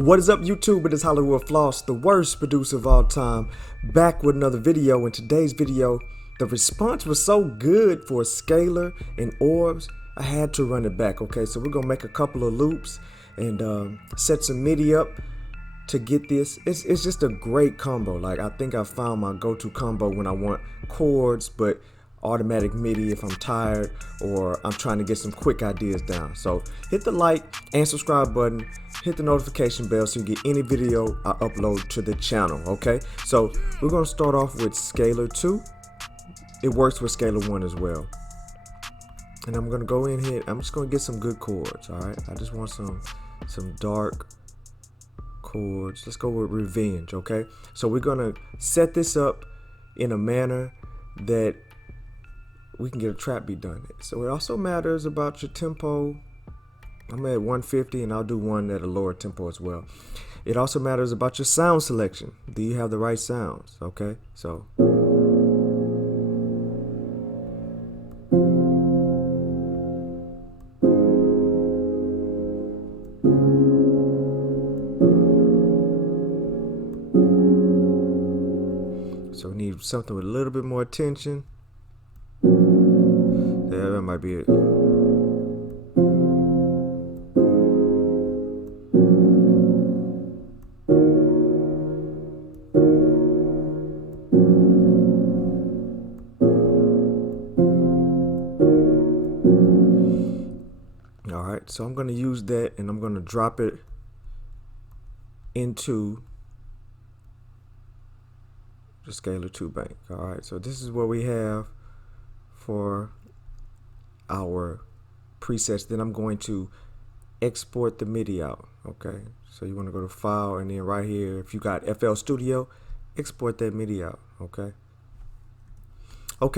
What is up, YouTube? It is HWFLOSS, the worst producer of all time, back with another video. In today's video, the response was so good for a scalar and orbs, I had to run it back. Okay, so we're gonna make a couple of loops and set some MIDI up to get this. It's just a great combo. Like, I think I found my go-to combo when I want chords but automatic MIDI if I'm tired or I'm trying to get some quick ideas down. So hit the like and subscribe button, hit the notification bell so you get any video I upload to the channel. Okay, so we're gonna start off with scalar 2. It works with scalar 1 as well, and I'm gonna go in here. I'm just gonna get some good chords. All right, I just want some dark chords. Let's go with revenge. Okay, so we're gonna set this up in a manner that we can get a trap beat done. So it also matters about your tempo. I'm at 150 and I'll do one at a lower tempo as well. It also matters about your sound selection. Do you have the right sounds? Okay, so we need something with a little bit more tension. Yeah, that might be it. All right, so I'm going to use that and I'm going to drop it into the scalar 2 bank. All right, so this is what we have for our presets. Then I'm going to export the MIDI out. Okay, so you want to go to file and then right here, if you got FL Studio, export that MIDI out. Okay,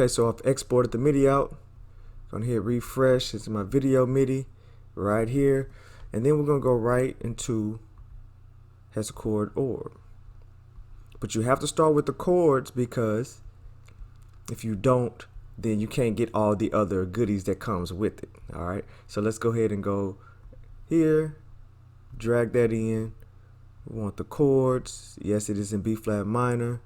so I've exported the MIDI out. Gonna hit refresh. It's my video MIDI right here, and then we're gonna go right into Hexachords Orb. But you have to start with the chords, because if you don't, then you can't get all the other goodies that comes with it. All right, so let's go ahead and go here, drag that in. We want the chords. Yes, it is in B flat minor.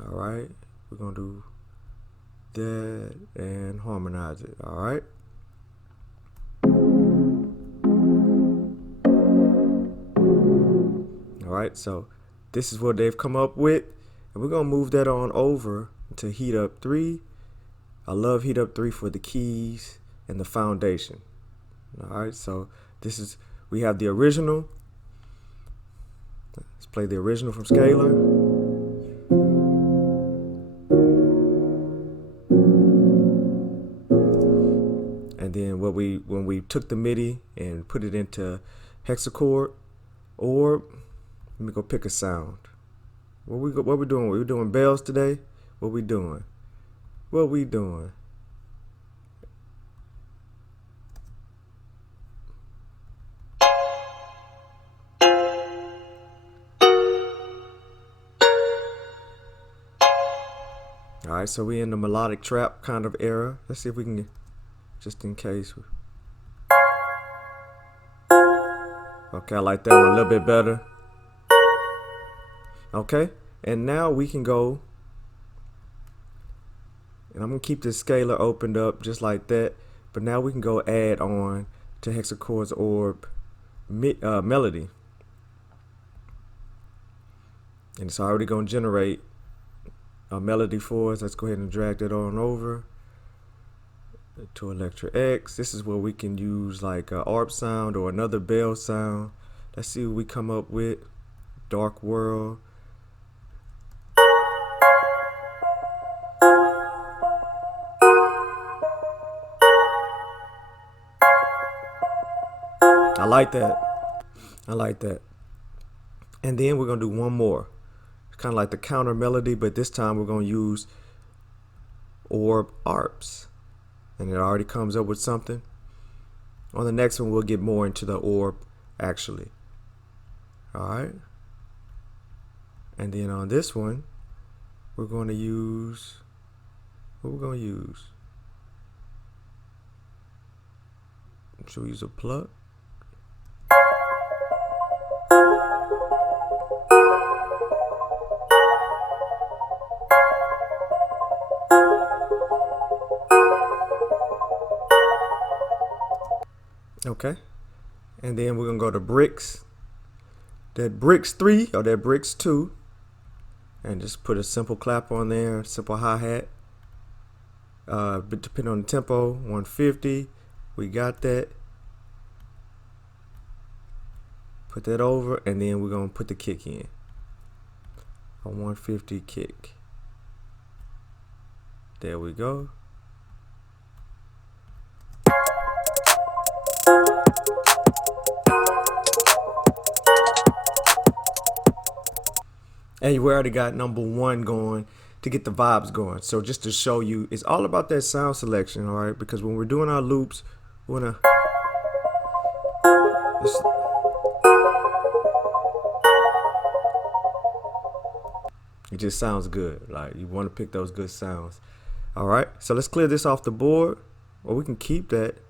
All right, we're gonna do that and harmonize it. All right, so this is what they've come up with, and we're gonna move that on over to heat up 3. I love heat up 3 for the keys and the foundation. All right, so this is, we have the original. Let's play the original from scalar. And then when we took the MIDI and put it into Hexachords Orb, let me go pick a sound. What we doing? We doing bells today? What we doing? All right, so we in the melodic trap kind of era. Let's see if we can, just in case. Okay, I like that one a little bit better. Okay, and now we can go, and I'm gonna keep this scalar opened up just like that, but now we can go add on to Hexachords Orb melody, and it's already gonna generate a melody for us. Let's go ahead and drag that on over to Electra X. This is where we can use like a ARP sound or another bell sound. Let's see what we come up with. Dark World. I like that. And then we're gonna do one more. It's kind of like the counter melody, but this time we're gonna use Orb ARPs, and it already comes up with something. On the next one, we'll get more into the Orb actually. All right. And then on this one, we're going to use, what we're going to use? Should we use a plug? Okay, and then we're gonna go to bricks, that bricks 3 or that bricks 2, and just put a simple clap on there, simple hi-hat. But depending on the tempo, 150, we got that. Put that over, and then we're gonna put the kick in, a 150 kick. There we go. And we already got number 1 going to get the vibes going. So just to show you, it's all about that sound selection, all right? Because when we're doing our loops, we wanna it just sounds good. Like, you want to pick those good sounds. All right, so let's clear this off the board, or we can keep that.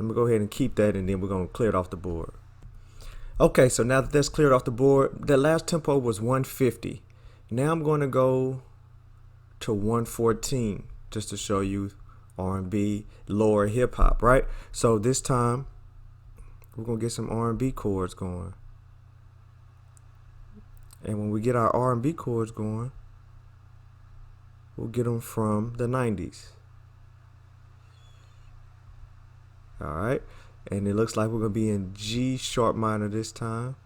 Let me go ahead and keep that, and then we're gonna clear it off the board. Okay, so now that that's cleared off the board, that last tempo was 150. Now I'm going to go to 114 just to show you R&B, lower hip hop, right? So this time we're going to get some R&B chords going. And when we get our R&B chords going, we'll get them from the 90s. All right. And it looks like we're going to be in G sharp minor this time.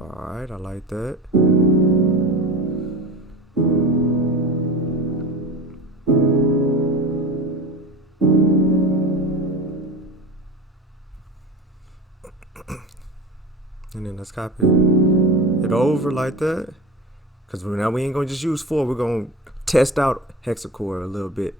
Alright, I like that. And then let's copy it over like that. Because now we ain't going to just use 4. We're going to test out hexachord a little bit.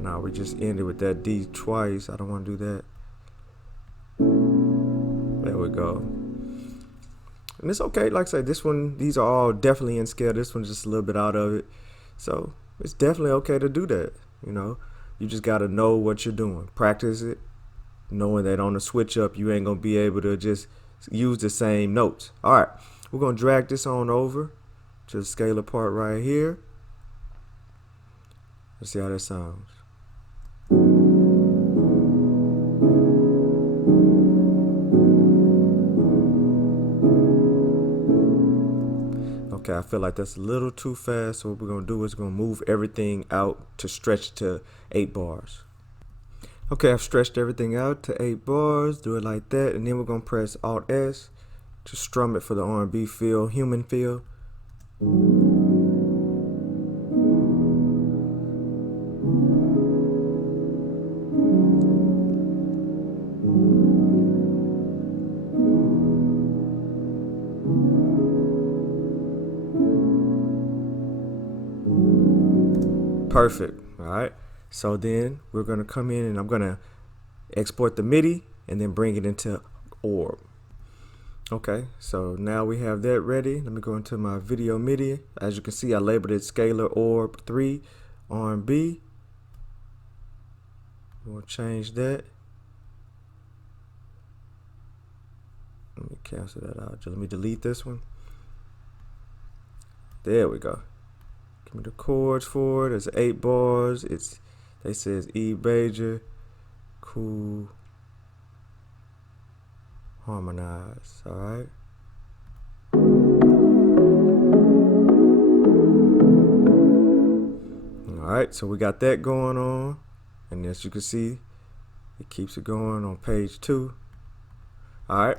Now we just ended with that D twice. I don't want to do that. There we go. And it's okay. Like I said, this one, these are all definitely in scale. This one's just a little bit out of it. So it's definitely okay to do that. You know, you just got to know what you're doing. Practice it, knowing that on the switch up, you ain't going to be able to just use the same notes. All right, we're going to drag this on over to the scalar part right here. Let's see how that sounds. Okay, I feel like that's a little too fast, so what we're going to do is we're going to move everything out to stretch to 8 bars. Okay, I've stretched everything out to 8 bars, do it like that, and then we're going to press Alt S to strum it for the R&B feel, human feel. Perfect. All right. So then we're going to come in and I'm going to export the MIDI and then bring it into Orb. Okay. So now we have that ready. Let me go into my video MIDI. As you can see, I labeled it Scalar Orb 3 R&B. We'll change that. Let me cancel that out. Let me delete this one. There we go. Give me the chords for it. It's 8 bars. They says E major, cool, harmonize. All right. All right. So we got that going on, and as you can see, it keeps it going on page 2. All right.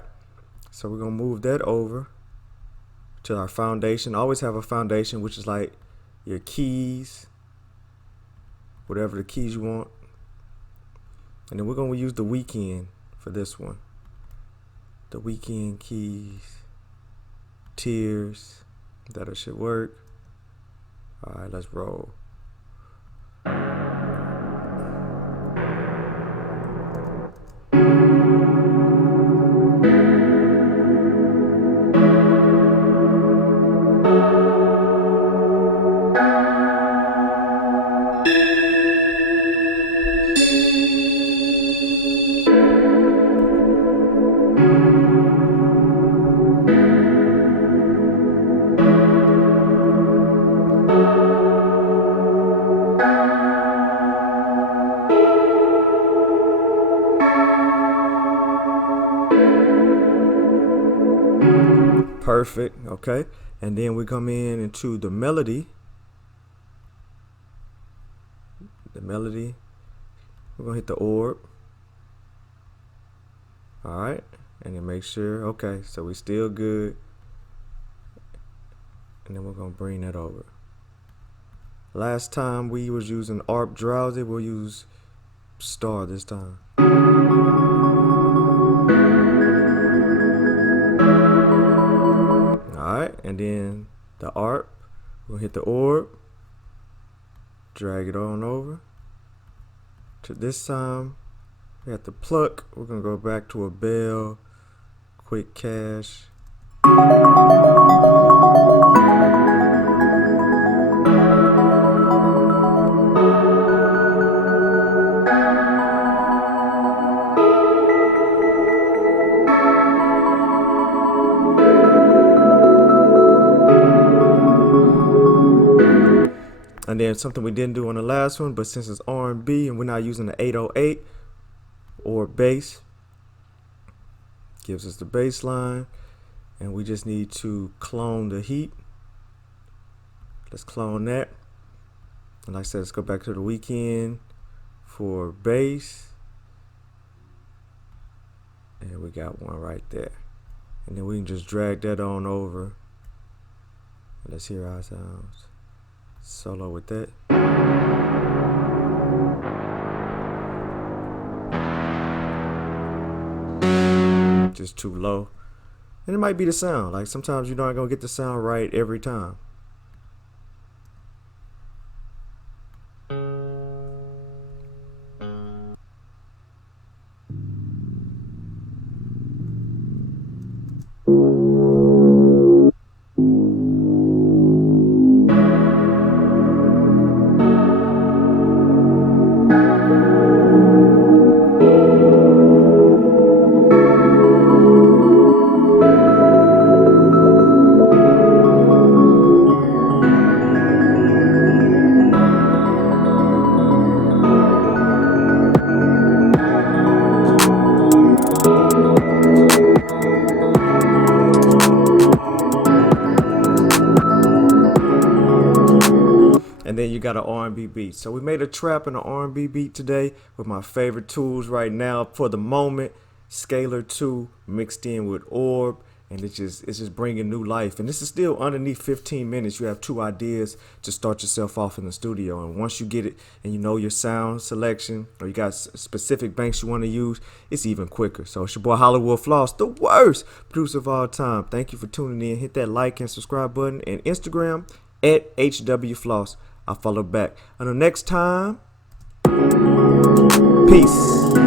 So we're gonna move that over to our foundation. Always have a foundation, which is like your keys, whatever the keys you want. And then we're going to use the weekend for this one. The weekend keys, tears, that should work. All right, let's roll. Perfect. Okay, and then we come in into the melody. We're gonna hit the orb. All right, and then make sure. Okay, so we still good. And then we're gonna bring that over. Last time we was using ARP drowsy, we'll use star this time. Alright, and then the ARP, we'll hit the orb, drag it on over. To this time, we have to pluck. We're gonna go back to a bell, quick cache. And then something we didn't do on the last one, but since it's R&B and we're not using the 808 or bass, gives us the bass line, and we just need to clone the heat. Let's clone that. And like I said, let's go back to the weekend for bass. And we got one right there. And then we can just drag that on over. Let's hear how it sounds. Solo with that. Just too low. And it might be the sound. Like sometimes you're not gonna get the sound right every time. And then you got an R&B beat. So we made a trap and an R&B beat today with my favorite tools right now for the moment. Scalar 2 mixed in with Orb, and it's just bringing new life. And this is still underneath 15 minutes. You have 2 ideas to start yourself off in the studio. And once you get it and you know your sound selection, or you got specific banks you want to use, it's even quicker. So it's your boy HWFLOSS, the worst producer of all time. Thank you for tuning in. Hit that like and subscribe button, and Instagram at HWFLOSS. I'll follow back. Until next time, peace.